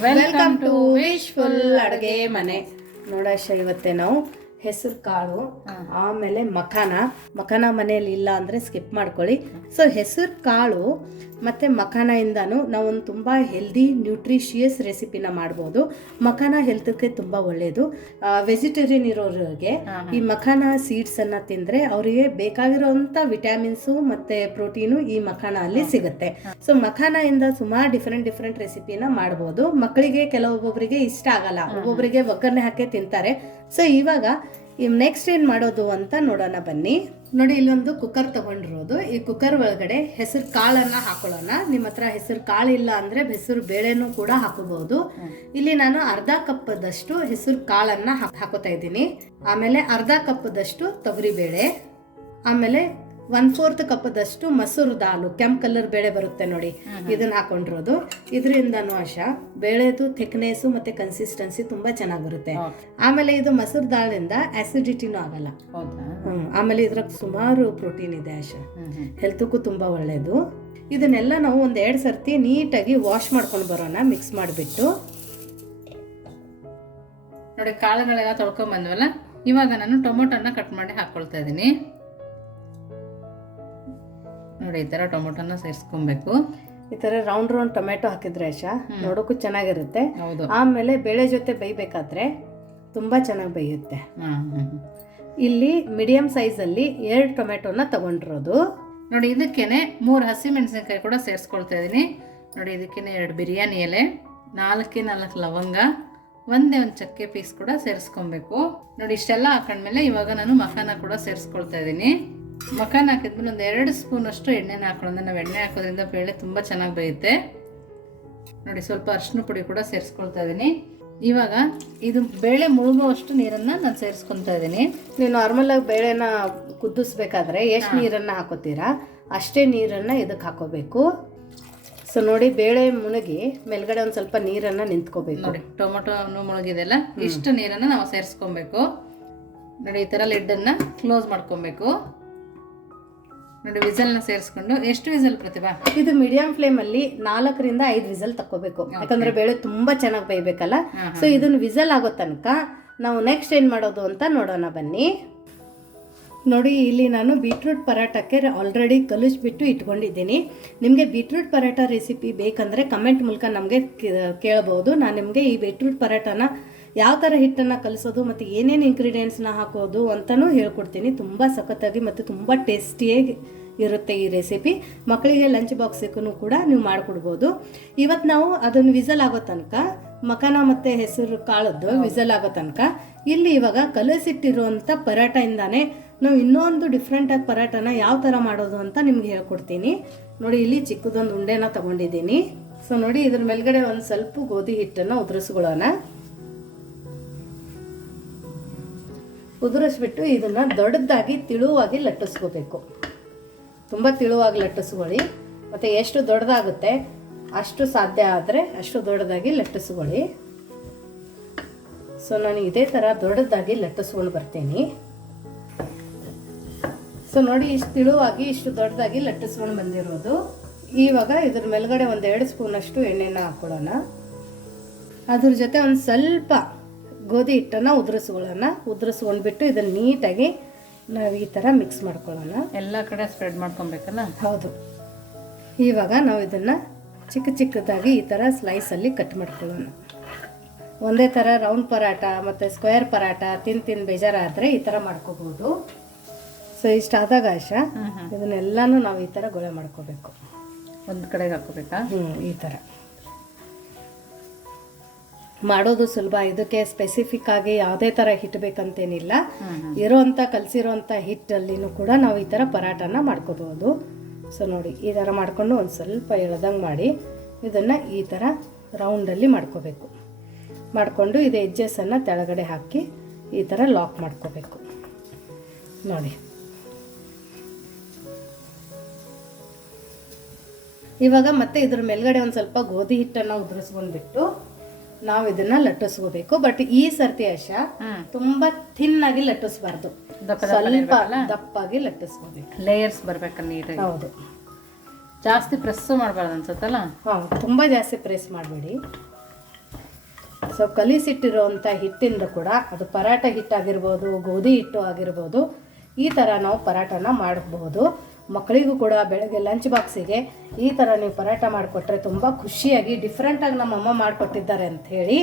Welcome to wishful ಅಡುಗೆ ಮನೆ. ನೋಡಾಶ ಇವತ್ತೆ ನಾವು ಹೆಸರು ಕಾಳು ಆಮೇಲೆ ಮಖಾನ. ಮಖಾನ ಮನೆಯಲ್ಲಿ ಇಲ್ಲ ಅಂದರೆ ಸ್ಕಿಪ್ ಮಾಡ್ಕೊಳ್ಳಿ. ಸೊ ಹೆಸರು ಕಾಳು ಮತ್ತು ಮಖಾನದಿಂದನೂ ನಾವೊಂದು ತುಂಬ ಹೆಲ್ದಿ ನ್ಯೂಟ್ರಿಷಿಯಸ್ ರೆಸಿಪಿನ ಮಾಡ್ಬೋದು. ಮಖಾನ ಹೆಲ್ತ್ಗೆ ತುಂಬ ಒಳ್ಳೆಯದು ವೆಜಿಟೇರಿಯನ್ ಇರೋರಿಗೆ ಈ ಮಖಾನ ಸೀಡ್ಸನ್ನು ತಿಂದರೆ ಅವರಿಗೆ ಬೇಕಾಗಿರೋಂಥ ವಿಟಮಿನ್ಸು ಮತ್ತು ಪ್ರೋಟೀನು ಈ ಮಖಾನ ಅಲ್ಲಿ ಸಿಗುತ್ತೆ. ಸೊ ಮಖಾನ ಇಂದ ಸುಮಾರು ಡಿಫ್ರೆಂಟ್ ಡಿಫ್ರೆಂಟ್ ರೆಸಿಪಿನ ಮಾಡ್ಬೋದು. ಮಕ್ಕಳಿಗೆ ಕೆಲವೊಬ್ಬೊಬ್ಬರಿಗೆ ಇಷ್ಟ ಆಗಲ್ಲ. ಒಬ್ಬೊಬ್ಬರಿಗೆ ಒಗ್ಗರಣೆ ಹಾಕಿ ತಿಂತಾರೆ. ಸೊ ಇವಾಗ ಈ ನೆಕ್ಸ್ಟ್ ಏನು ಮಾಡೋದು ಅಂತ ನೋಡೋಣ ಬನ್ನಿ. ನೋಡಿ, ಇಲ್ಲೊಂದು ಕುಕ್ಕರ್ ತಗೊಂಡಿರೋದು. ಈ ಕುಕ್ಕರ್ ಒಳಗಡೆ ಹೆಸರು ಕಾಳನ್ನು ಹಾಕೊಳ್ಳೋಣ. ನಿಮ್ಮ ಹತ್ರ ಹೆಸರು ಕಾಳು ಇಲ್ಲ ಅಂದ್ರೆ ಹೆಸರು ಬೇಳೆನೂ ಕೂಡ ಹಾಕೋಬಹುದು. ಇಲ್ಲಿ ನಾನು ಅರ್ಧ ಕಪ್ಪದಷ್ಟು ಹೆಸರು ಕಾಳನ್ನು ಹಾಕ್- ಹಾಕೋತಾ ಇದ್ದೀನಿ. ಆಮೇಲೆ ಅರ್ಧ ಕಪ್ಪದಷ್ಟು ತೊಗರಿ ಬೇಳೆ ಆಮೇಲೆ ಒನ್ ಫೋರ್ತ್ ಕಪ್ಪದಷ್ಟು ಮಸೂರು ದಾಲು ಕೆಂಪು ಕಲರ್ ಬೇಳೆ ಬರುತ್ತೆ ನೋಡಿ. ಇದನ್ನ ಹಾಕೊಂಡಿರೋದು. ಇದರಿಂದನೂ ಅಶ ಬೇಳೆದು ಥಿಕ್ನೆಸ್ ಮತ್ತೆ ಕನ್ಸಿಸ್ಟೆನ್ಸಿ ತುಂಬಾ ಚೆನ್ನಾಗಿ ಬರುತ್ತೆ. ಆಮೇಲೆ ಇದು ಮಸೂರು ದಾಳಿಂದ ಆಸಿಡಿಟಿನೂ ಆಗಲ್ಲ. ಆಮೇಲೆ ಇದ್ರಾಗ ಸುಮಾರು ಪ್ರೋಟೀನ್ ಇದೆ ಆಶ. ಹೆಲ್ತ್ಗೂ ತುಂಬಾ ಒಳ್ಳೇದು. ಇದನ್ನೆಲ್ಲ ನಾವು ಒಂದ್ ಎರಡ್ ಸರ್ತಿ ನೀಟಾಗಿ ವಾಶ್ ಮಾಡ್ಕೊಂಡು ಬರೋಣ ಮಿಕ್ಸ್ ಮಾಡಿಬಿಟ್ಟು. ನೋಡಿ ಕಾಳುಗಳೆಲ್ಲ ತೊಳ್ಕೊಂಡ್ ಬಂದ್ವಲ್ಲ ಇವಾಗ ನಾನು ಟೊಮೊಟೊನ ಕಟ್ ಮಾಡಿ ಹಾಕೊಳ್ತಾ ಇದ್ದೀನಿ. ನೋಡಿ ಈ ಥರ ಟೊಮೊಟೊನ ಸೇರಿಸ್ಕೊಬೇಕು. ಈ ಥರ ರೌಂಡ್ ರೌಂಡ್ ಟೊಮೆಟೊ ಹಾಕಿದ್ರೆ ಯಶ ನೋಡೋಕ್ಕೂ ಚೆನ್ನಾಗಿರುತ್ತೆ. ಹೌದು. ಆಮೇಲೆ ಬೇಳೆ ಜೊತೆ ಬೇಯಬೇಕಾದ್ರೆ ತುಂಬ ಚೆನ್ನಾಗಿ ಬೇಯುತ್ತೆ. ಇಲ್ಲಿ ಮೀಡಿಯಮ್ ಸೈಜಲ್ಲಿ ಎರಡು ಟೊಮೆಟೊನ ತಗೊಂಡಿರೋದು. ನೋಡಿ ಇದಕ್ಕೇನೆ ಮೂರು ಹಸಿ ಮೆಣಸಿನ್ಕಾಯಿ ಕೂಡ ಸೇರಿಸ್ಕೊಳ್ತಾ ಇದ್ದೀನಿ ನೋಡಿ ಇದಕ್ಕೇನೆ ಎರಡು ಬಿರಿಯಾನಿ ಎಲೆ ನಾಲ್ಕೇ ನಾಲ್ಕು ಲವಂಗ ಒಂದೇ ಒಂದು ಚಕ್ಕೆ ಪೀಸ್ ಕೂಡ ಸೇರಿಸ್ಕೊಬೇಕು. ನೋಡಿ ಇಷ್ಟೆಲ್ಲ ಹಾಕೊಂಡ್ಮೇಲೆ ಇವಾಗ ನಾನು ಮಖಾನ ಕೂಡ ಸೇರಿಸ್ಕೊಳ್ತಾ ಇದ್ದೀನಿ ಮಖಾನ ಹಾಕಿದ್ಮೇಲೆ ಒಂದು ಎರಡು ಸ್ಪೂನ್ ಅಷ್ಟು ಎಣ್ಣೆನ ಹಾಕೊಳ್ಳೋದು ನಾವು ಎಣ್ಣೆ ಹಾಕೋದ್ರಿಂದ ಬೇಳೆ ತುಂಬ ಚೆನ್ನಾಗಿ ಬೇಯುತ್ತೆ. ನೋಡಿ ಸ್ವಲ್ಪ ಅರಿಶಿನ ಪುಡಿ ಕೂಡ ಸೇರಿಸ್ಕೊಳ್ತಾ ಇದ್ದೀನಿ ಇವಾಗ ಇದು ಬೇಳೆ ಮುಳುಗುವಷ್ಟು ನೀರನ್ನು ನಾನು ಸೇರಿಸ್ಕೊತಾ ಇದ್ದೀನಿ ನೀವು ನಾರ್ಮಲ್ ಆಗಿ ಬೇಳೆನ ಕುದಿಸ್ಬೇಕಾದ್ರೆ ಎಷ್ಟು ನೀರನ್ನು ಹಾಕೋತೀರಾ? ಅಷ್ಟೇ ನೀರನ್ನು ಇದಕ್ಕೆ ಹಾಕೋಬೇಕು. ಸೊ ನೋಡಿ ಬೇಳೆ ಮುಳುಗಿ ಮೇಲ್ಗಡೆ ಒಂದು ಸ್ವಲ್ಪ ನೀರನ್ನು ನಿಂತ್ಕೋಬೇಕು. ನೋಡಿ ಟೊಮೊಟೊ ಮುಳುಗಿದೆಲ್ಲ. ಇಷ್ಟು ನೀರನ್ನು ನಾವು ಸೇರಿಸ್ಕೊಬೇಕು. ನೋಡಿ ಈ ಥರ ಲಿಡ್ಡನ್ನು ಕ್ಲೋಸ್ ಮಾಡ್ಕೊಬೇಕು. ನೋಡಿ ವಿಸಲ್ನ ಸೇರಿಸ್ಕೊಂಡು ಎಷ್ಟು ವಿಸಲ್ ಪ್ರತಿಭಾ? ಇದು ಮೀಡಿಯಂ ಫ್ಲೇಮ್ ಅಲ್ಲಿ ನಾಲ್ಕರಿಂದ ಐದು ವಿಸಲ್ ತಕ್ಕೋಬೇಕು. ಯಾಕಂದ್ರೆ ಬೇಳೆ ತುಂಬಾ ಚೆನ್ನಾಗಿ ಬೇಯಬೇಕಲ್ಲ? ಸೊ ಇದನ್ನ ವಿಸಲ್ ಆಗೋ ತನಕ ನಾವು ನೆಕ್ಸ್ಟ್ ಏನ್ ಮಾಡೋದು ಅಂತ ನೋಡೋಣ ಬನ್ನಿ. ನೋಡಿ ಇಲ್ಲಿ ನಾನು ಬೀಟ್ರೂಟ್ ಪರಾಟಕ್ಕೆ ಆಲ್ರೆಡಿ ಕಲಿಸ್ಬಿಟ್ಟು ಇಟ್ಕೊಂಡಿದ್ದೀನಿ. ನಿಮಗೆ ಬೀಟ್ರೂಟ್ ಪರಾಟ ರೆಸಿಪಿ ಬೇಕಂದರೆ ಕಮೆಂಟ್ ಮೂಲಕ ನಮಗೆ ಕೇಳಬಹುದು ನಾನು ನಿಮಗೆ ಈ ಬೀಟ್ರೂಟ್ ಪರಾಟನ ಯಾವ ಥರ ಹಿಟ್ಟನ್ನು ಕಲಿಸೋದು ಮತ್ತು ಏನೇನು ಇಂಗ್ರೀಡಿಯೆಂಟ್ಸ್ನ ಹಾಕೋದು ಅಂತಲೂ ಹೇಳ್ಕೊಡ್ತೀನಿ. ತುಂಬ ಸಖತ್ತಾಗಿ ಮತ್ತು ತುಂಬ ಟೇಸ್ಟಿಯಾಗಿ ಇರುತ್ತೆ ಈ ರೆಸಿಪಿ ಮಕ್ಕಳಿಗೆ ಲಂಚ್ ಬಾಕ್ಸಿಗೂ ಕೂಡ ನೀವು ಮಾಡಿಕೊಡ್ಬೋದು. ಇವತ್ತು ನಾವು ಅದನ್ನು ವಿಸಲ್ ಆಗೋ ತನಕ ಮಖಾನ ಮತ್ತು ಹೆಸರು ಕಾಳದ್ದು ವಿಸಲ್ ಆಗೋ ತನಕ ಇಲ್ಲಿ ಇವಾಗ ಕಲಸಿಟ್ಟಿರುವಂಥ ಪರಾಟೆಯಿಂದಾನೇ ನಾವು ಇನ್ನೊಂದು ಡಿಫ್ರೆಂಟಾಗಿ ಪರಾಟನ ಯಾವ ಥರ ಮಾಡೋದು ಅಂತ ನಿಮ್ಗೆ ಹೇಳ್ಕೊಡ್ತೀನಿ. ನೋಡಿ ಇಲ್ಲಿ ಚಿಕ್ಕದೊಂದು ಉಂಡೆನ ತಗೊಂಡಿದ್ದೀನಿ. ಸೊ ನೋಡಿ ಇದ್ರ ಮೇಲ್ಗಡೆ ಒಂದು ಸ್ವಲ್ಪ ಗೋಧಿ ಹಿಟ್ಟನ್ನು ಉದುರಿಸ್ಕೊಳ್ಳೋಣ. ಉದುರಿಸ್ಬಿಟ್ಟು ಇದನ್ನ ದೊಡ್ಡದಾಗಿ ತಿಳುವಾಗಿ ಲಟ್ಟಿಸ್ಕೋಬೇಕು. ತುಂಬ ತಿಳುವಾಗಿ ಲಟ್ಟಿಸ್ಕೊಳ್ಳಿ. ಮತ್ತು ಎಷ್ಟು ದೊಡ್ಡದಾಗುತ್ತೆ ಅಷ್ಟು ಸಾಧ್ಯ ಆದರೆ ಅಷ್ಟು ದೊಡ್ಡದಾಗಿ ಲಟ್ಟಿಸ್ಕೊಳ್ಳಿ. ಸೊ ನಾನು ಇದೇ ಥರ ದೊಡ್ಡದಾಗಿ ಲಟ್ಟಿಸ್ಕೊಂಡು ಬರ್ತೀನಿ. ಸೊ ನೋಡಿ ಇಷ್ಟು ತಿಳುವಾಗಿ ಇಷ್ಟು ದೊಡ್ಡದಾಗಿ ಲಟ್ಟಿಸ್ಕೊಂಡು ಬಂದಿರೋದು. ಇವಾಗ ಇದ್ರ ಮೇಲ್ಗಡೆ ಒಂದು ಎರಡು ಸ್ಪೂನಷ್ಟು ಎಣ್ಣೆನ ಹಾಕ್ಕೊಳ್ಳೋಣ ಅದ್ರ ಜೊತೆ ಒಂದು ಸ್ವಲ್ಪ ಗೋಧಿ ಹಿಟ್ಟನ್ನು ಉದುರಿಸ್ಕೊಳ್ಳೋಣ. ಉದುರಿಸ್ಕೊಂಡ್ಬಿಟ್ಟು ಇದನ್ನು ನೀಟಾಗಿ ನಾವು ಈ ಥರ ಮಿಕ್ಸ್ ಮಾಡ್ಕೊಳ್ಳೋಣ. ಎಲ್ಲ ಕಡೆ ಸ್ಪ್ರೆಡ್ ಮಾಡ್ಕೊಬೇಕಲ್ಲ? ಹೌದು. ಇವಾಗ ನಾವು ಇದನ್ನು ಚಿಕ್ಕ ಚಿಕ್ಕದಾಗಿ ಈ ಥರ ಸ್ಲೈಸಲ್ಲಿ ಕಟ್ ಮಾಡ್ಕೊಳ್ಳೋಣ. ಒಂದೇ ಥರ ರೌಂಡ್ ಪರಾಟ ಮತ್ತು ಸ್ಕ್ವೇರ್ ಪರಾಟ ತಿನ್ ತಿನ್ ಬೇಜಾರಾದರೆ ಈ ಥರ ಮಾಡ್ಕೋಬೋದು. ಸೊ ಇಷ್ಟಾದಾಗ ಆಶಾ ಇದನ್ನೆಲ್ಲನೂ ನಾವು ಈ ಥರ ಗೊಳೆ ಮಾಡ್ಕೋಬೇಕು. ಒಂದು ಕಡೆಗೆ ಹಾಕೋಬೇಕಾ ಹ್ಞೂ ಈ ಥರ ಮಾಡೋದು ಸುಲಭ. ಇದಕ್ಕೆ ಸ್ಪೆಸಿಫಿಕ್ ಆಗಿ ಯಾವುದೇ ಥರ ಹಿಟ್ಟು ಬೇಕಂತೇನಿಲ್ಲ. ಇರೋವಂಥ ಹಿಟ್ ಹಿಟ್ಟಲ್ಲಿನೂ ಕೂಡ ನಾವು ಈ ಥರ ಪರಾಟನ ಮಾಡ್ಕೋಬೋದು ಸೊ ನೋಡಿ ಈ ಥರ ಮಾಡಿಕೊಂಡು ಒಂದು ಸ್ವಲ್ಪ ಎಳ್ದಂಗೆ ಮಾಡಿ ಇದನ್ನು ಈ ಥರ ರೌಂಡಲ್ಲಿ ಮಾಡ್ಕೋಬೇಕು. ಮಾಡಿಕೊಂಡು ಇದು ಎಜ್ಜಸನ್ನು ತೆಳಗಡೆ ಹಾಕಿ ಈ ಥರ ಲಾಕ್ ಮಾಡ್ಕೋಬೇಕು. ನೋಡಿ. ಇವಾಗ ಮತ್ತೆ ಇದ್ರ ಮೇಲ್ಗಡೆ ಒಂದು ಸ್ವಲ್ಪ ಗೋಧಿ ಹಿಟ್ಟನ್ನು ಉದುರಿಸ್ಕೊಂಡ್ಬಿಟ್ಟು ನಾವು ಇದನ್ನ ಲಟ್ಟಿಸ್ಕೋಬೇಕು. ಬಟ್ ಈ ಸರ್ತಿ ಅಶ ತುಂಬಾ ಥಿನ್ ಆಗಿ ಲಟ್ಟಿಸ್ಬಾರ್ದು ಸ್ವಲ್ಪ ದಪ್ಪಾಗಿ ಲಟ್ಟಿಸ್ಕೋಬೇಕು ಲೇಯರ್ಸ್ ಬರ್ಬೇಕು ನೀಟಾಗಿ. ಹೌದು. ಜಾಸ್ತಿ ಪ್ರೆಸ್ ಮಾಡಬಾರ್ದು ಅನ್ಸುತ್ತಲ್ಲ? ಹೌದು. ತುಂಬಾ ಜಾಸ್ತಿ ಪ್ರೆಸ್ ಮಾಡಬೇಡಿ. ಸೊ ಕಲಿಸಿಟ್ಟಿರುವಂಥ ಹಿಟ್ಟಿಂದ ಕೂಡ ಅದು ಪರಾಟ ಹಿಟ್ಟಾಗಿರ್ಬೋದು ಗೋಧಿ ಹಿಟ್ಟು ಆಗಿರ್ಬೋದು ಈ ತರ ನಾವು ಪರಾಟನ ಮಾಡಬಹುದು ಮಕ್ಕಳಿಗೂ ಕೂಡ ಬೆಳಗ್ಗೆ ಲಂಚ್ ಬಾಕ್ಸಿಗೆ ಈ ಥರ ನೀವು ಪರಾಟ ಮಾಡಿಕೊಟ್ರೆ ತುಂಬ ಖುಷಿಯಾಗಿ ಡಿಫ್ರೆಂಟಾಗಿ ನಮ್ಮ ಅಮ್ಮ ಮಾಡಿಕೊಟ್ಟಿದ್ದಾರೆ ಅಂತ ಹೇಳಿ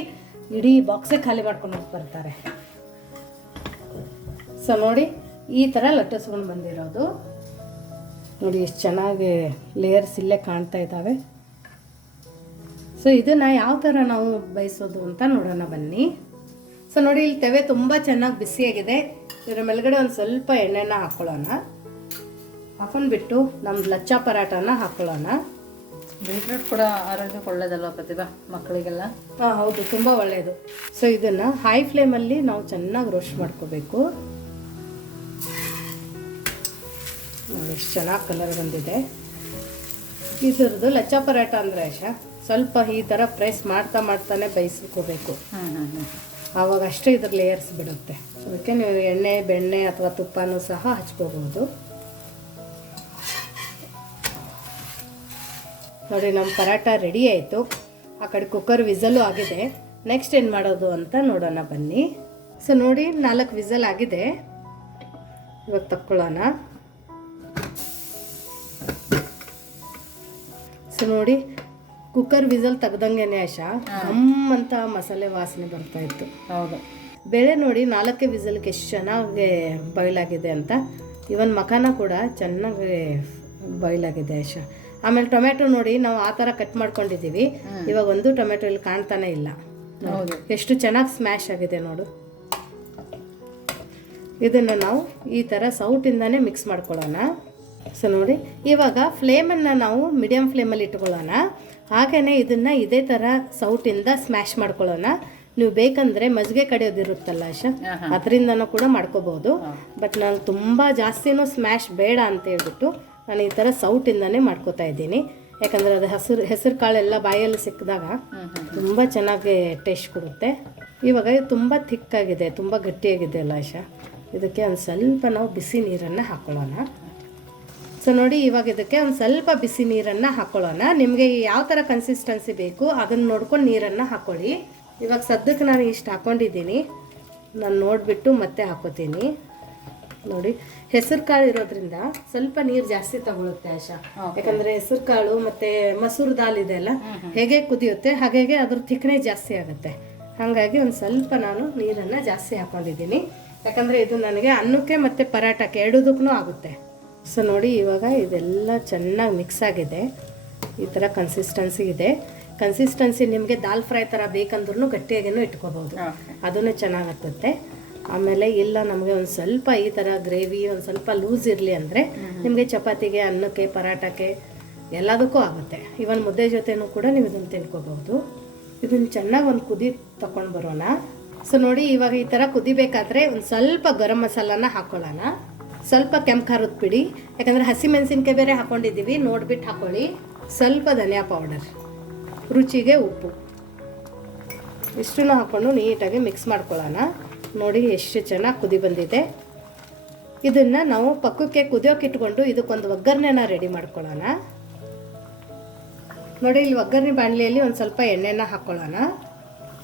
ಇಡೀ ಬಾಕ್ಸೇ ಖಾಲಿ ಮಾಡ್ಕೊಂಡು ಹೋಗಿ ಬರ್ತಾರೆ. ಸೊ ನೋಡಿ, ಈ ಥರ ಲಟ್ಟಿಸ್ಕೊಂಡು ಬಂದಿರೋದು. ನೋಡಿ, ಎಷ್ಟು ಚೆನ್ನಾಗಿ ಲೇಯರ್ಸ್ ಇಲ್ಲೇ ಕಾಣ್ತಾ ಇದ್ದಾವೆ. ಸೊ ಇದನ್ನು ಯಾವ ಥರ ನಾವು ಬಯಸೋದು ಅಂತ ನೋಡೋಣ ಬನ್ನಿ. ಸೊ ನೋಡಿ, ಇಲ್ಲಿ ತೆವೆ ತುಂಬ ಚೆನ್ನಾಗಿ ಬಿಸಿಯಾಗಿದೆ. ಇದರ ಮೇಲ್ಗಡೆ ಒಂದು ಸ್ವಲ್ಪ ಎಣ್ಣೆನ ಹಾಕ್ಕೊಳ್ಳೋಣ ಹಾಕೊಂಡ್ಬಿಟ್ಟು ನಮ್ಮ ಲಚ್ಚ ಪರಾಟನ ಹಾಕೊಳ್ಳೋಣ. ಬೀಟ್ರೂಟ್ ಕೂಡ ಆರೋಗ್ಯಕ್ಕೆ ಒಳ್ಳೇದಲ್ವಾ ಪ್ರತಿಭಾ ಮಕ್ಕಳಿಗೆಲ್ಲ? ಹಾಂ ಹೌದು ತುಂಬ ಒಳ್ಳೆಯದು ಸೊ ಇದನ್ನು ಹೈ ಫ್ಲೇಮಲ್ಲಿ ನಾವು ಚೆನ್ನಾಗಿ ರೋಸ್ಟ್ ಮಾಡ್ಕೋಬೇಕು. ನೋಡಿ ಎಷ್ಟು ಚೆನ್ನಾಗಿ ಕಲರ್ ಬಂದಿದೆ. ಇದ್ರದ್ದು ಲಚ್ಚ ಪರಾಟ ಅಂದರೆ ಯಶ ಸ್ವಲ್ಪ ಈ ಥರ ಪ್ರೆಸ್ ಮಾಡ್ತಾ ಮಾಡ್ತಾನೆ ಬೇಯಿಸ್ಕೋಬೇಕು. ಆವಾಗ ಅಷ್ಟೇ ಇದ್ರ ಲೇಯರ್ಸ್ ಬಿಡುತ್ತೆ. ಅದಕ್ಕೆ ನೀವು ಎಣ್ಣೆ ಬೆಣ್ಣೆ ಅಥವಾ ತುಪ್ಪನೂ ಸಹ ಹಚ್ಕೋಬಹುದು. ನೋಡಿ ನಮ್ಮ ಪರಾಟ ರೆಡಿ ಆಯಿತು. ಆ ಕಡೆ ಕುಕ್ಕರ್ ವಿಸಲು ಆಗಿದೆ. ನೆಕ್ಸ್ಟ್ ಏನು ಮಾಡೋದು ಅಂತ ನೋಡೋಣ ಬನ್ನಿ. ಸೊ ನೋಡಿ ನಾಲ್ಕು ವಿಸಲ್ ಆಗಿದೆ. ಇವಾಗ ತಕ್ಕೊಳ್ಳೋಣ. ಸೊ ನೋಡಿ ಕುಕ್ಕರ್ ವಿಸಲ್ ತೆಗ್ದಂಗೆನೆ ಆಶಾ ಅಮ್ಮ ಅಂತ ಮಸಾಲೆ ವಾಸನೆ ಬರ್ತಾ ಇತ್ತು. ಹೌದು. ಬೇಳೆ ನೋಡಿ ನಾಲ್ಕೇ ವಿಸಲ್ಗೆ ಎಷ್ಟು ಚೆನ್ನಾಗಿ ಬಾಯ್ಲಾಗಿದೆ ಅಂತ. ಇವನ್ ಮಖಾನ ಕೂಡ ಚೆನ್ನಾಗಿ ಬಾಯ್ಲಾಗಿದೆ ಆಶಾ ಆಮೇಲೆ ಟೊಮೆಟೊ ನೋಡಿ ನಾವು ಆ ಥರ ಕಟ್ ಮಾಡ್ಕೊಂಡಿದ್ದೀವಿ. ಇವಾಗ ಒಂದು ಟೊಮೆಟೊ ಇಲ್ಲಿ ಕಾಣ್ತಾನೆ ಇಲ್ಲ. ಹೌದು. ಎಷ್ಟು ಚೆನ್ನಾಗಿ ಸ್ಮ್ಯಾಶ್ ಆಗಿದೆ ನೋಡು. ಇದನ್ನು ನಾವು ಈ ಥರ ಸೌಟಿಂದಾನೇ ಮಿಕ್ಸ್ ಮಾಡ್ಕೊಳ್ಳೋಣ. ಸೊ ನೋಡಿ ಇವಾಗ ಫ್ಲೇಮನ್ನು ನಾವು ಮೀಡಿಯಮ್ ಫ್ಲೇಮಲ್ಲಿ ಇಟ್ಕೊಳ್ಳೋಣ. ಹಾಗೆಯೇ ಇದನ್ನು ಇದೇ ಥರ ಸೌಟಿಂದ ಸ್ಮ್ಯಾಶ್ ಮಾಡ್ಕೊಳ್ಳೋಣ. ನೀವು ಬೇಕಂದ್ರೆ ಮಜ್ಜಿಗೆ ಕಡಿಯೋದಿರುತ್ತಲ್ಲ ಆಶಾ? ಅದರಿಂದನೂ ಕೂಡ ಮಾಡ್ಕೋಬೋದು. ಬಟ್ ನಾನು ತುಂಬ ಜಾಸ್ತಿನೂ ಸ್ಮ್ಯಾಶ್ ಬೇಡ ಅಂತ ಹೇಳ್ಬಿಟ್ಟು ನಾನು ಈ ಥರ ಸೌಟಿಂದನೇ ಮಾಡ್ಕೋತಾ ಇದ್ದೀನಿ. ಯಾಕಂದರೆ ಅದು ಹಸಿರು, ಹೆಸರು ಕಾಳೆಲ್ಲ ಬಾಯಲ್ಲಿ ಸಿಕ್ಕಿದಾಗ ತುಂಬ ಚೆನ್ನಾಗಿ ಟೇಸ್ಟ್ ಕೊಡುತ್ತೆ. ಇವಾಗ ಇದು ತುಂಬ ಥಿಕ್ಕಾಗಿದೆ, ತುಂಬ ಗಟ್ಟಿಯಾಗಿದೆ ಅಲ್ಲ ಇದಕ್ಕೆ ಒಂದು ಸ್ವಲ್ಪ ನಾವು ಬಿಸಿ ನೀರನ್ನು ಹಾಕ್ಕೊಳ್ಳೋಣ ಸೊ ನೋಡಿ, ಇವಾಗ ಇದಕ್ಕೆ ಒಂದು ಸ್ವಲ್ಪ ಬಿಸಿ ನೀರನ್ನು ಹಾಕ್ಕೊಳ್ಳೋಣ ನಿಮಗೆ ಯಾವ ಥರ ಕನ್ಸಿಸ್ಟೆನ್ಸಿ ಬೇಕು ಅದನ್ನು ನೋಡ್ಕೊಂಡು ನೀರನ್ನು ಹಾಕ್ಕೊಳ್ಳಿ ಇವಾಗ ಸದ್ಯಕ್ಕೆ ನಾನು ಇಷ್ಟು ಹಾಕ್ಕೊಂಡಿದ್ದೀನಿ ನಾನು ನೋಡಿಬಿಟ್ಟು ಮತ್ತೆ ಹಾಕೋತೀನಿ. ನೋಡಿ. ಹೆಸರು ಕಾಳು ಇರೋದ್ರಿಂದ ಸ್ವಲ್ಪ ನೀರು ಜಾಸ್ತಿ ತಗೊಳುತ್ತೆ ಆಶಾ. ಯಾಕಂದ್ರೆ ಹೆಸರು ಕಾಳು ಮತ್ತೆ ಮಸೂರ್ ದಾಲ್ ಇದೆ ಅಲ್ಲ ಹೇಗೆ ಕುದಿಯುತ್ತೆ ಹಾಗೆ ಅದ್ರ ಥಿಕ್ನೆ ಜಾಸ್ತಿ ಆಗುತ್ತೆ. ಹಾಗಾಗಿ ಒಂದು ಸ್ವಲ್ಪ ನಾನು ನೀರನ್ನು ಜಾಸ್ತಿ ಹಾಕೊಂಡಿದ್ದೀನಿ. ಯಾಕಂದರೆ ಇದು ನನಗೆ ಅನ್ನಕ್ಕೆ ಮತ್ತೆ ಪರಾಟಕ್ಕೆ ಎರಡುದಕ್ಕೂ ಆಗುತ್ತೆ. ಸೊ ನೋಡಿ ಇವಾಗ ಇದೆಲ್ಲ ಚೆನ್ನಾಗಿ ಮಿಕ್ಸ್ ಆಗಿದೆ. ಈ ಥರ ಕನ್ಸಿಸ್ಟೆನ್ಸಿ ಇದೆ. ಕನ್ಸಿಸ್ಟೆನ್ಸಿ ನಿಮಗೆ ದಾಲ್ ಫ್ರೈ ಥರ ಬೇಕಂದ್ರೂ ಗಟ್ಟಿಯಾಗಿನೂ ಇಟ್ಕೋಬೋದು ಅದನ್ನು ಚೆನ್ನಾಗಿ ಹತ್ತುತ್ತೆ ಆಮೇಲೆ ಇಲ್ಲ, ನಮಗೆ ಒಂದು ಸ್ವಲ್ಪ ಈ ಥರ ಗ್ರೇವಿ ಒಂದು ಸ್ವಲ್ಪ ಲೂಸ್ ಇರಲಿ ಅಂದರೆ ನಿಮಗೆ ಚಪಾತಿಗೆ, ಅನ್ನಕ್ಕೆ ಪರಾಟಕ್ಕೆ ಎಲ್ಲದಕ್ಕೂ ಆಗುತ್ತೆ. ಇವನ್ ಮುದ್ದೆ ಜೊತೆನೂ ಕೂಡ ನೀವು ಇದನ್ನು ತಿನ್ಕೋಬಹುದು. ಇದನ್ನು ಚೆನ್ನಾಗಿ ಒಂದು ಕುದಿ ತಗೊಂಡು ಬರೋಣ. ಸೊ ನೋಡಿ ಇವಾಗ ಈ ಥರ ಕುದಿಬೇಕಾದ್ರೆ ಒಂದು ಸ್ವಲ್ಪ ಗರಂ ಮಸಾಲಾನ ಹಾಕೊಳ್ಳೋಣ. ಸ್ವಲ್ಪ ಕೆಂಪು ಖಾರದ ಪಿಡಿ, ಯಾಕಂದರೆ ಹಸಿಮೆಣಸಿನ್ಕಾಯಿ ಬೇರೆ ಹಾಕ್ಕೊಂಡಿದ್ದೀವಿ ನೋಡ್ಬಿಟ್ಟು ಹಾಕ್ಕೊಳ್ಳಿ ಸ್ವಲ್ಪ ಧನಿಯಾ ಪೌಡರ್, ರುಚಿಗೆ ಉಪ್ಪು. ಇಷ್ಟನ್ನು ಹಾಕ್ಕೊಂಡು ನೀಟಾಗಿ ಮಿಕ್ಸ್ ಮಾಡ್ಕೊಳ್ಳೋಣ. ನೋಡಿ ಎಷ್ಟು ಚೆನ್ನಾಗಿ ಕುದಿ ಬಂದಿದೆ. ಇದನ್ನು ನಾವು ಪಕ್ಕಕ್ಕೆ ಕುದಿಯೋಕೆ ಇಟ್ಕೊಂಡು ಇದಕ್ಕೊಂದು ಒಗ್ಗರಣೆನ ರೆಡಿ ಮಾಡ್ಕೊಳ್ಳೋಣ. ನೋಡಿ, ಇಲ್ಲಿ ಒಗ್ಗರಣೆ ಬಾಣಲಿಯಲ್ಲಿ ಒಂದು ಸ್ವಲ್ಪ ಎಣ್ಣೆನ ಹಾಕ್ಕೊಳ್ಳೋಣ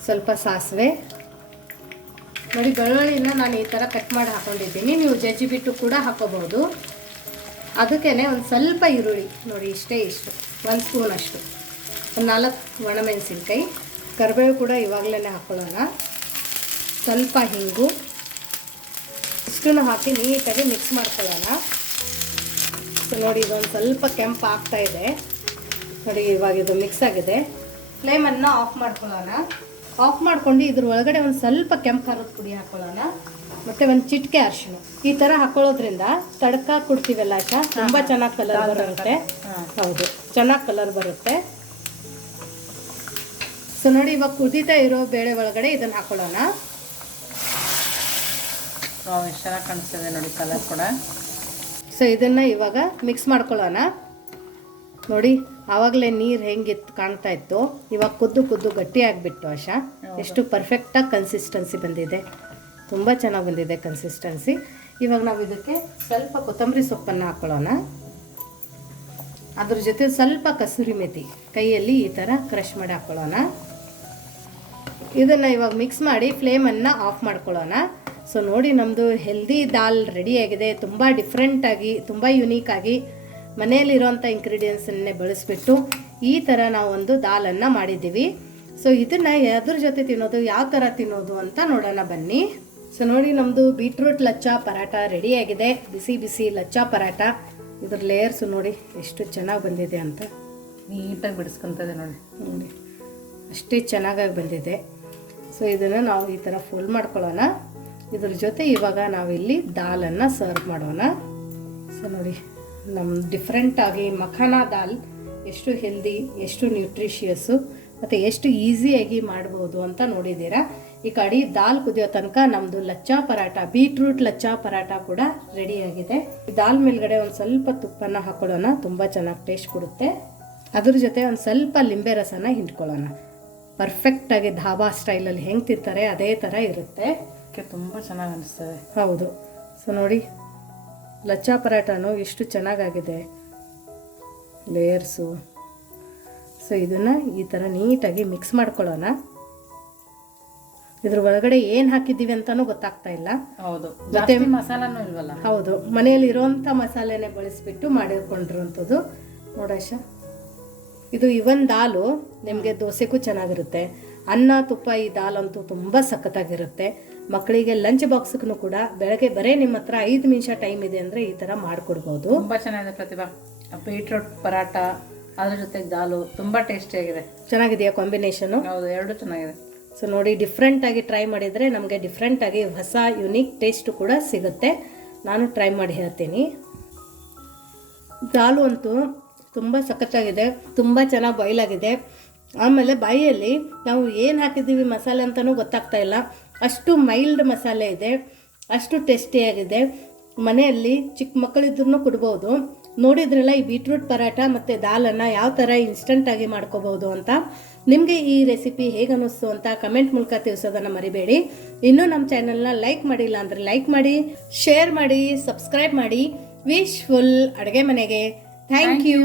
ಸ್ವಲ್ಪ ಸಾಸಿವೆ. ನೋಡಿ, ಬೆಳ್ಳುಳ್ಳಿನ ನಾನು ಈ ಥರ ಕಟ್ ಮಾಡಿ ಹಾಕ್ಕೊಂಡಿದ್ದೀನಿ ನೀವು ಜಜ್ಜಿ ಬಿಟ್ಟು ಕೂಡ ಹಾಕೋಬಹುದು. ಅದಕ್ಕೇ ಒಂದು ಸ್ವಲ್ಪ ಈರುಳ್ಳಿ. ನೋಡಿ, ಇಷ್ಟೇ ಇಷ್ಟು. ಒಂದು ಸ್ಪೂನ್ ಅಷ್ಟು ಒಂದು ನಾಲ್ಕು ಒಣಮೆಣಸಿನ್ಕಾಯಿ ಕರಿಬೇವು ಕೂಡ ಇವಾಗಲೇ ಹಾಕ್ಕೊಳ್ಳೋಣ ಸ್ವಲ್ಪ ಹಿಂಗು. ಇಷ್ಟನ್ನು ಹಾಕಿ ನೀಟಾಗಿ ಮಿಕ್ಸ್ ಮಾಡ್ಕೊಳ್ಳೋಣ. ಸೊ ನೋಡಿ ಇದೊಂದು ಸ್ವಲ್ಪ ಕೆಂಪು ಆಗ್ತಾ ಇದೆ. ನೋಡಿ ಇವಾಗ ಇದು ಮಿಕ್ಸ್ ಆಗಿದೆ. ಫ್ಲೇಮನ್ನು ಆಫ್ ಮಾಡ್ಕೊಳ್ಳೋಣ. ಆಫ್ ಮಾಡ್ಕೊಂಡು ಇದ್ರ ಒಳಗಡೆ ಒಂದು ಸ್ವಲ್ಪ ಕೆಂಪು ಖಾರದ ಪುಡಿ ಹಾಕ್ಕೊಳ್ಳೋಣ ಮತ್ತೆ ಒಂದು ಚಿಟಿಕೆ ಅರಿಶಿಣ. ಈ ಥರ ಹಾಕೊಳ್ಳೋದ್ರಿಂದ ತಡಕ ಕೊಡ್ತೀವಲ್ಲ ಆಶಾ ತುಂಬ ಚೆನ್ನಾಗಿ ಕಲರ್ ಬರುತ್ತೆ. ಹೌದು. ಚೆನ್ನಾಗಿ ಕಲರ್ ಬರುತ್ತೆ. ಸೊ ನೋಡಿ ಇವಾಗ ಕುದೀತಾ ಇರೋ ಬೇಳೆ ಒಳಗಡೆ ಇದನ್ನು ಹಾಕೊಳ್ಳೋಣ. ವಾವ್, ಎಷ್ಟು ಚೆನ್ನಾಗಿ ಕಾಣಿಸ್ತಿದೆ ನೋಡಿ ಕಲರ್ ಕೂಡ. ಸೊ ಇದನ್ನು ಇವಾಗ ಮಿಕ್ಸ್ ಮಾಡ್ಕೊಳ್ಳೋಣ. ನೋಡಿ ಆವಾಗಲೇ ನೀರು ಹೆಂಗಿತ್ತು ಕಾಣ್ತಾ ಇತ್ತು. ಇವಾಗ ಕುದ್ದು ಕುದ್ದು ಗಟ್ಟಿ ಆಗಿಬಿಟ್ಟು ಆಶಾ. ಎಷ್ಟು ಪರ್ಫೆಕ್ಟಾಗಿ ಕನ್ಸಿಸ್ಟೆನ್ಸಿ ಬಂದಿದೆ. ತುಂಬ ಚೆನ್ನಾಗಿ ಬಂದಿದೆ ಕನ್ಸಿಸ್ಟೆನ್ಸಿ ಇವಾಗ ನಾವು ಇದಕ್ಕೆ ಸ್ವಲ್ಪ ಕೊತ್ತಂಬರಿ ಸೊಪ್ಪನ್ನು ಹಾಕ್ಕೊಳ್ಳೋಣ ಅದ್ರ ಜೊತೆ ಸ್ವಲ್ಪ ಕಸೂರಿ ಮೆಥಿ ಕೈಯಲ್ಲಿ ಈ ಥರ ಕ್ರಷ್ ಮಾಡಿ ಹಾಕ್ಕೊಳ್ಳೋಣ ಇದನ್ನು ಇವಾಗ ಮಿಕ್ಸ್ ಮಾಡಿ ಫ್ಲೇಮನ್ನು ಆಫ್ ಮಾಡ್ಕೊಳ್ಳೋಣ. ಸೊ ನೋಡಿ ನಮ್ಮದು ಹೆಲ್ದಿ ದಾಲ್ ರೆಡಿಯಾಗಿದೆ ತುಂಬ ಡಿಫ್ರೆಂಟಾಗಿ ತುಂಬ ಯುನೀಕಾಗಿ ಮನೆಯಲ್ಲಿರೋಂಥ ಇಂಗ್ರೀಡಿಯೆಂಟ್ಸನ್ನೇ ಬಳಸಿಬಿಟ್ಟು ಈ ಥರ ನಾವು ಒಂದು ದಾಲನ್ನು ಮಾಡಿದ್ದೀವಿ. ಸೊ ಇದನ್ನು ಯಾವ್ದ್ರ ಜೊತೆ ತಿನ್ನೋದು ಯಾವ ಥರ ತಿನ್ನೋದು ಅಂತ ನೋಡೋಣ ಬನ್ನಿ. ಸೊ ನೋಡಿ ನಮ್ಮದು ಬೀಟ್ರೂಟ್ ಲಚ್ಚಾ ಪರಾಟ ರೆಡಿಯಾಗಿದೆ ಬಿಸಿ ಬಿಸಿ ಲಚ್ಚಾ ಪರಾಟ ಇದ್ರ ಲೇಯರ್ಸು ನೋಡಿ ಎಷ್ಟು ಚೆನ್ನಾಗಿ ಬಂದಿದೆ ಅಂತ. ನೀಟಾಗಿ ಬಿಡಿಸ್ಕೊತದೆ ನೋಡಿ. ನೋಡಿ ಅಷ್ಟೇ ಚೆನ್ನಾಗಾಗಿ ಬಂದಿದೆ. ಸೊ ಇದನ್ನು ನಾವು ಈ ಥರ ಫುಲ್ ಮಾಡ್ಕೊಳ್ಳೋಣ. ಇದ್ರ ಜೊತೆ ಇವಾಗ ನಾವಿಲ್ಲಿ ದಾಲನ್ನು ಸರ್ವ್ ಮಾಡೋಣ. ಸೊ ನೋಡಿ ನಮ್ಮ ಡಿಫ್ರೆಂಟಾಗಿ ಮಖಾನ ದಾಲ್ ಎಷ್ಟು ಹೆಲ್ದಿ ಎಷ್ಟು ನ್ಯೂಟ್ರಿಷಿಯಸ್ಸು ಮತ್ತು ಎಷ್ಟು ಈಸಿಯಾಗಿ ಮಾಡ್ಬೋದು ಅಂತ ನೋಡಿದ್ದೀರಾ? ಈ ಕಡೆ ದಾಲ್ ಕುದಿಯೋ ತನಕ ನಮ್ಮದು ಲಚ್ಚಾ ಪರಾಟ ಬೀಟ್ರೂಟ್ ಲಚ್ಚಾ ಪರಾಟ ಕೂಡ ರೆಡಿಯಾಗಿದೆ ಈ ದಾಲ್ ಮೇಲ್ಗಡೆ ಒಂದು ಸ್ವಲ್ಪ ತುಪ್ಪನ ಹಾಕೊಳ್ಳೋಣ, ತುಂಬ ಚೆನ್ನಾಗಿ ಟೇಸ್ಟ್ ಕೊಡುತ್ತೆ. ಅದ್ರ ಜೊತೆ ಒಂದು ಸ್ವಲ್ಪ ಲಿಂಬೆ ರಸನ ಹಿಂಡ್ಕೊಳ್ಳೋಣ. ಪರ್ಫೆಕ್ಟಾಗಿ ಧಾಬಾ ಸ್ಟೈಲಲ್ಲಿ ಹೆಂಗೆ ತಿಂತಾರೆ, ಅದೇ ಥರ ಇರುತ್ತೆ. ಅದಕ್ಕೆ ತುಂಬ ಚೆನ್ನಾಗಿ ಅನಿಸ್ತದೆ. ಹೌದು. ಸೊ ನೋಡಿ ಲಚ್ಚಾ ಪರಾಟಾನು ಎಷ್ಟು ಚೆನ್ನಾಗಾಗಿದೆ. ಲೇಯರ್ಸು ಸೊ ಇದನ್ನು ಈ ಥರ ನೀಟಾಗಿ ಮಿಕ್ಸ್ ಮಾಡ್ಕೊಳ್ಳೋಣ. ಇದ್ರ ಒಳಗಡೆ ಏನು ಹಾಕಿದ್ದೀವಿ ಅಂತಲೂ ಗೊತ್ತಾಗ್ತಾ ಇಲ್ಲ. ಹೌದು. ಮತ್ತೆ- ಮಸಾಲಾನು ಇಲ್ವಲ್ಲ? ಹೌದು. ಮನೆಯಲ್ಲಿ ಇರೋವಂಥ ಮಸಾಲೆನೇ ಬಳಸಿಬಿಟ್ಟು ಮಾಡಿಕೊಂಡಿರುವಂಥದ್ದು ನೋಡಾಶ ಇದು ಇವನ್ ದಾಲು ನಿಮಗೆ ದೋಸೆಗೂ ಚೆನ್ನಾಗಿರುತ್ತೆ. ಅನ್ನ ತುಪ್ಪ ಈ ದಾಲ್ ಅಂತೂ ತುಂಬ ಸಖತ್ತಾಗಿರುತ್ತೆ. ಮಕ್ಕಳಿಗೆ ಲಂಚ್ ಬಾಕ್ಸ್ಗೂ ಕೂಡ ಬೆಳಗ್ಗೆ ಬರೀ ನಿಮ್ಮ ಹತ್ರ ಐದು ನಿಮಿಷ ಟೈಮ್ ಇದೆ ಅಂದರೆ ಈ ಥರ ಮಾಡಿಕೊಡ್ಬೋದು. ತುಂಬ ಚೆನ್ನಾಗಿದೆ ಪ್ರತಿಭಾ. ಬೀಟ್ರೂಟ್ ಪರಾಟ ಅದ್ರ ಜೊತೆಗೆ ದಾಲು ತುಂಬ ಟೇಸ್ಟಿಯಾಗಿದೆ ಚೆನ್ನಾಗಿದೆಯಾ ಕಾಂಬಿನೇಷನು ಹೌದು ಎರಡು ಚೆನ್ನಾಗಿದೆ. ಸೊ ನೋಡಿ ಡಿಫ್ರೆಂಟಾಗಿ ಟ್ರೈ ಮಾಡಿದರೆ ನಮಗೆ ಡಿಫ್ರೆಂಟಾಗಿ ಹೊಸ ಯುನೀಕ್ ಟೇಸ್ಟು ಕೂಡ ಸಿಗುತ್ತೆ. ನಾನು ಟ್ರೈ ಮಾಡಿ ಹೇಳ್ತೀನಿ. ದಾಲು ಅಂತೂ ತುಂಬ ಸಖತ್ತಾಗಿದೆ ತುಂಬ ಚೆನ್ನಾಗಿ ಬಾಯ್ಲ್ ಆಗಿದೆ. ಆಮೇಲೆ ಬಾಯಿಯಲ್ಲಿ ನಾವು ಏನು ಹಾಕಿದ್ದೀವಿ ಮಸಾಲೆ ಅಂತಲೂ ಗೊತ್ತಾಗ್ತಾ ಇಲ್ಲ. ಅಷ್ಟು ಮೈಲ್ಡ್ ಮಸಾಲೆ ಇದೆ ಅಷ್ಟು ಟೇಸ್ಟಿಯಾಗಿದೆ ಮನೆಯಲ್ಲಿ ಚಿಕ್ಕ ಮಕ್ಕಳಿದ್ರೂ ಕೊಡ್ಬೋದು. ನೋಡಿದ್ರಲ್ಲ ಈ ಬೀಟ್ರೂಟ್ ಪರಾಟ ಮತ್ತು ದಾಲನ್ನು ಯಾವ ಥರ ಇನ್ಸ್ಟಂಟಾಗಿ ಮಾಡ್ಕೋಬೋದು ಅಂತ. ನಿಮಗೆ ಈ ರೆಸಿಪಿ ಹೇಗೆ ಅನ್ನಿಸ್ತು ಅಂತ ಕಮೆಂಟ್ ಮೂಲಕ ತಿಳಿಸೋದನ್ನು ಮರಿಬೇಡಿ. ಇನ್ನೂ ನಮ್ಮ ಚಾನಲ್ನ ಲೈಕ್ ಮಾಡಿಲ್ಲ ಅಂದರೆ ಲೈಕ್ ಮಾಡಿ ಶೇರ್ ಮಾಡಿ ಸಬ್ಸ್ಕ್ರೈಬ್ ಮಾಡಿ. ವಿಶ್ ಫುಲ್ ಅಡುಗೆ ಮನೆಗೆ. Thank you